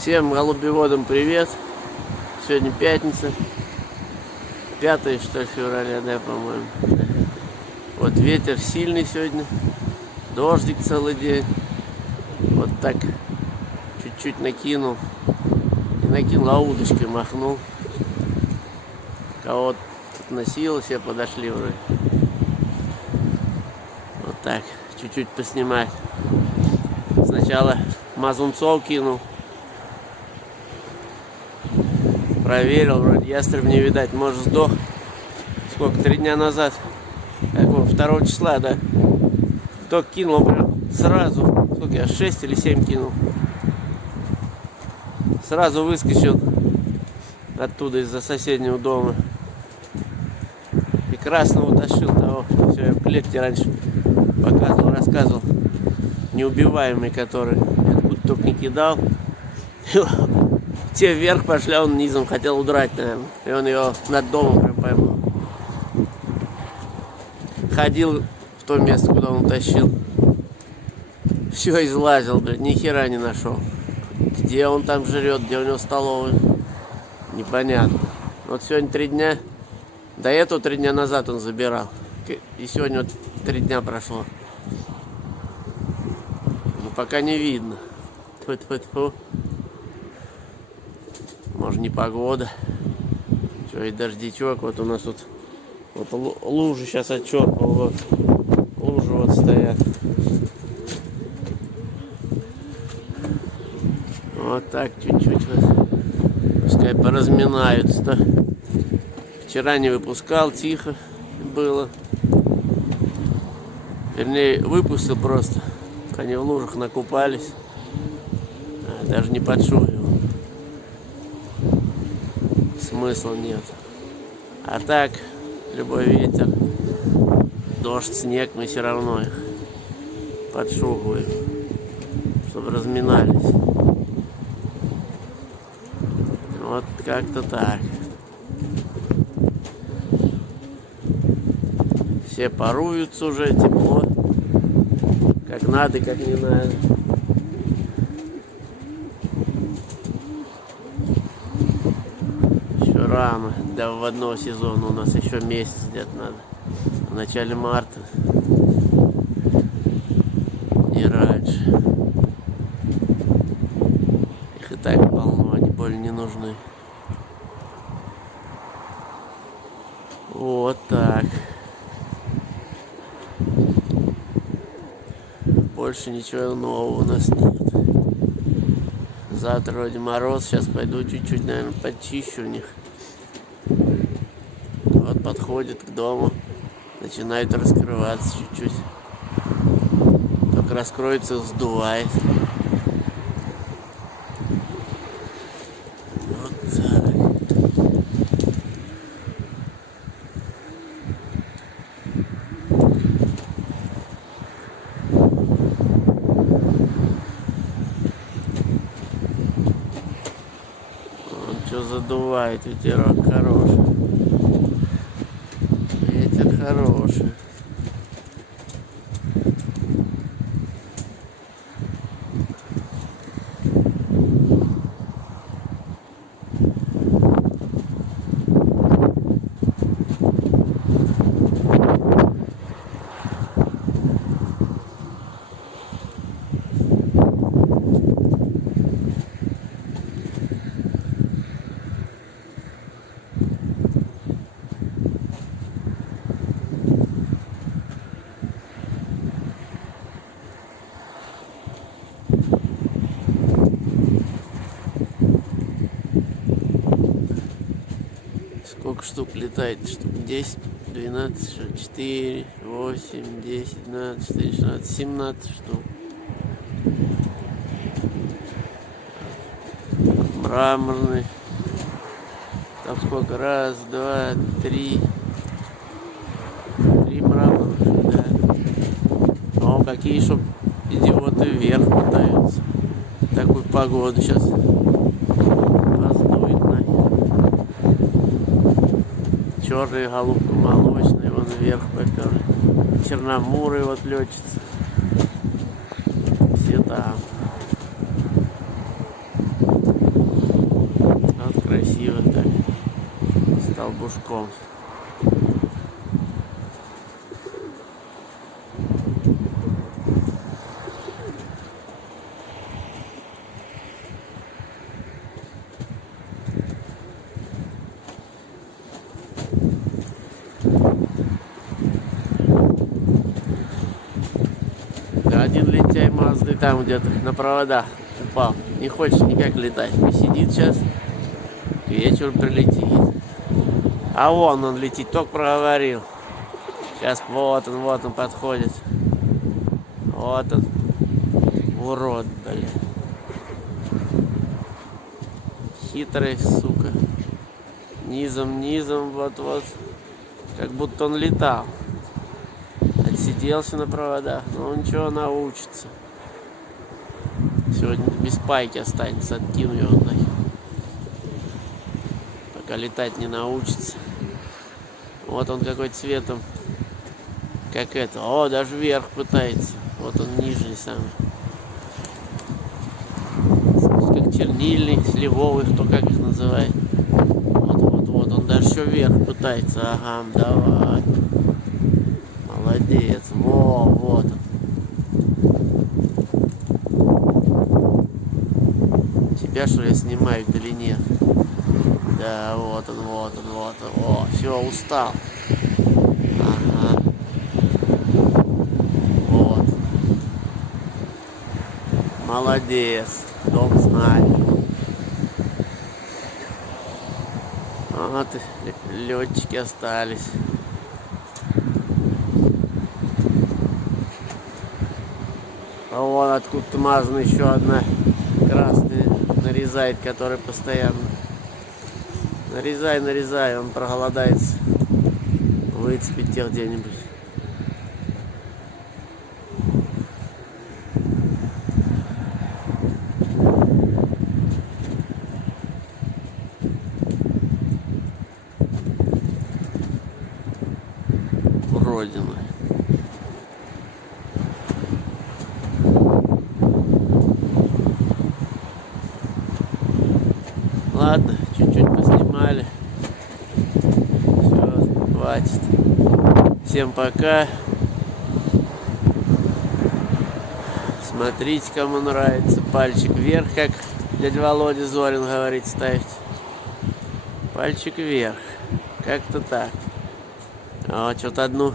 Всем голубеводам привет! Сегодня пятница, 5 что ли, февраля, да, по-моему. Вот ветер сильный сегодня, дождик целый день. Вот так чуть-чуть накинул. И накинул, а удочкой махнул. Кого-то носило, все подошли вроде. Вот так, чуть-чуть поснимать. Сначала мазунцов кинул. Проверил, вроде ястреб не видать, может сдох. Сколько, 3 дня назад, какого, 2 числа, да. Только кинул, он прям сразу, сколько я, 6 или 7 кинул. Сразу выскочил оттуда, из-за соседнего дома. И красного утащил того, все, я в клетке раньше показывал, рассказывал. Неубиваемый, который откуда только не кидал. Те вверх пошли, а он низом хотел удрать, наверное. И он ее над домом прям поймал. Ходил в то место, куда он тащил. Все излазил, блядь, ни хера не нашел. Где он там жрет, где у него столовая, непонятно. Вот сегодня 3 дня. До этого 3 дня назад он забирал. И сегодня вот 3 дня прошло. Но пока не видно. Тьфу-тьфу-тьфу. Может, не погода. Что, и дождичок. Вот у нас тут вот лужи сейчас отчерпал. Вот. Лужи вот стоят. Вот так чуть-чуть вот. Пускай поразминаются. Вчера не выпускал, тихо было. Вернее, выпустил просто. Они в лужах накупались. Даже не подшуривал. Смысла нет. А так, любой ветер, дождь, снег, мы все равно их подшугиваем, чтобы разминались. Вот как-то так. Все поруются уже, тепло. Как надо, как не надо. Рано, до вводного сезона у нас еще месяц где-то надо. В начале марта. Не раньше. Их и так полно, они более не нужны. Вот так. Больше ничего нового у нас нет. Завтра вроде мороз, сейчас пойду чуть-чуть, наверное, почищу у них. Вот подходит к дому, начинает раскрываться чуть-чуть. Только раскроется, сдувает. Вот так. Вот что задувает, ветерок хороший. Ветер хороший. Сколько штук летает? Штук 10, 12, 4, 8, 10, 12, 14, 16, 17 штук. Мраморный. Там сколько? Раз, два, 3. 3 мраморных, да. О, какие, чтоб идиоты вверх пытаются. Такую погоду сейчас. Черные, голубка молочные, вон вверх поперли. Черномурый вот летчица. Все там. Толбушком. Один летяй Мазды там где-то на проводах упал. Не хочет никак летать. И сидит сейчас. К вечеру прилетит. А вон он летит, только проговорил. Сейчас вот он подходит. Вот он. Урод, блин. Хитрый, сука. Низом, вот. Как будто он летал. Отсиделся на проводах. Но ничего, научится. Сегодня без пайки останется. Откину его нахер. Пока летать не научится. Вот он какой цветом. Как это. О, даже вверх пытается. Вот он нижний самый. Как чернильный, сливовый, кто как их называет. Вот. Он даже еще вверх пытается. Ага, давай. Молодец. Вот он. Тебя что я снимаю или нет? Да, вот он. О, все, устал. Ага. Вот. Молодец. Дом с нами. Вот летчики остались. А вон откуда-то мазана еще одна красная нарезает, которая постоянно. Нарезай, он проголодается. Выцепить тех где-нибудь. Уродина. Ладно, чуть-чуть поснимали. Все, хватит. Всем пока. Смотрите, кому нравится. Пальчик вверх, как дядя Володя Зорин говорит, ставьте. Пальчик вверх. Как-то так. Вот, что-то одну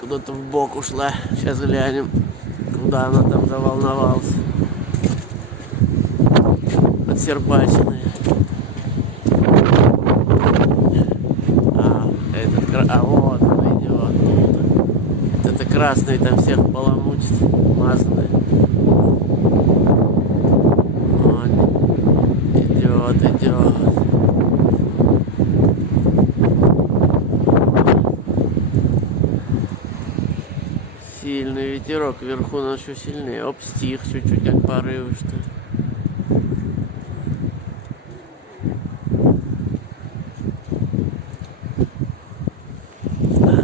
куда-то в бок ушла. Сейчас глянем, куда она там заволновалась. Отсербаченная. Вот он идет. Вот это красный там всех баламутит. Мазанный. Он идет. Сильный ветерок, вверху он еще сильнее. Оп, стих чуть-чуть, как порывы, что ли.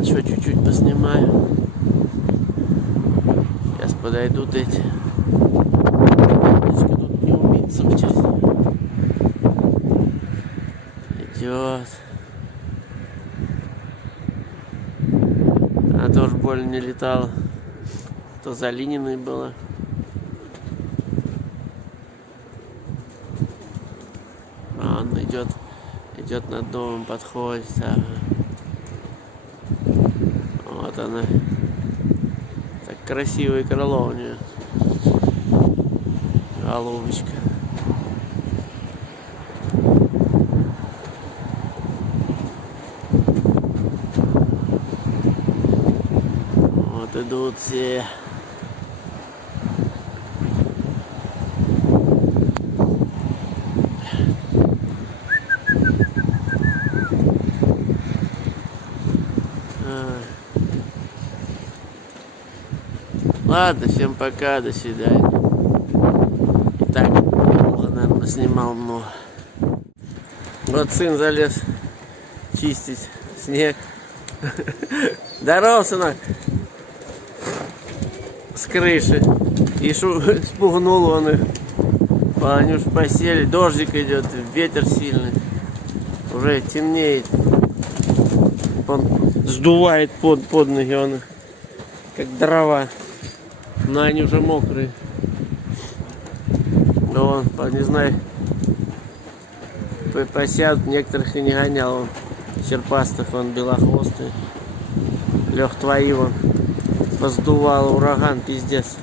Еще чуть-чуть поснимаю. Сейчас подойдут эти. Тут не убиться сейчас. Идет. Она тоже больно не летала. То за Лининой была. А он идет над домом, подходит. Ага. Вот она. Так красивое крыло у нее. Голубочка. Вот идут все. Ладно, всем пока, до свидания. Итак, наверное, снимал много. Вот сын залез чистить снег. Здорово, сынок. С крыши. И спугнул он их. Они уж посели, дождик идет, ветер сильный. Уже темнеет. Он сдувает под ноги, он как дрова. Но они уже мокрые. Но он, не знаю, посядут, некоторых и не гонял. Он серпастых, он белохвостый. Лех, твои вон поздувал ураган, пиздец.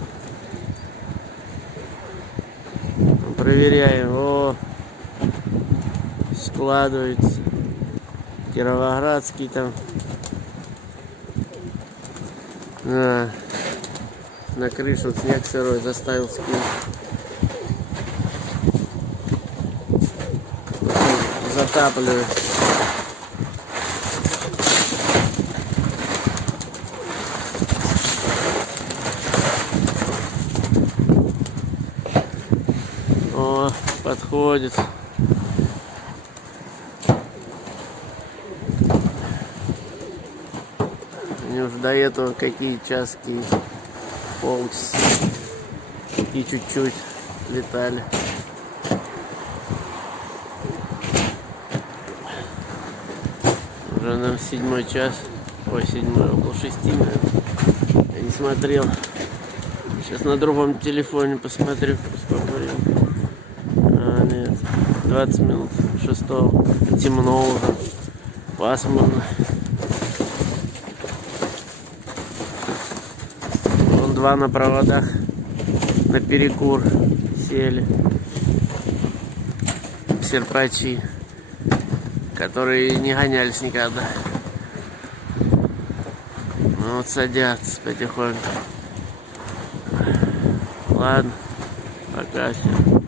Проверяем. О, складывается. Кировоградский там. На крышу снег сырой заставил скинуть. Затапливает. О, подходит. Они уже до этого какие часки, полчаса и чуть-чуть летали. Уже нам 7 час, ой, 7, около 6, наверное. Я не смотрел. Сейчас на другом телефоне посмотрю, сколько времени. А, нет, 20 минут 6. Темно уже, пасмурно. Вон два на проводах на перекур сели. Серпачи, которые не гонялись никогда. Ну вот садятся потихоньку. Ладно, пока всем.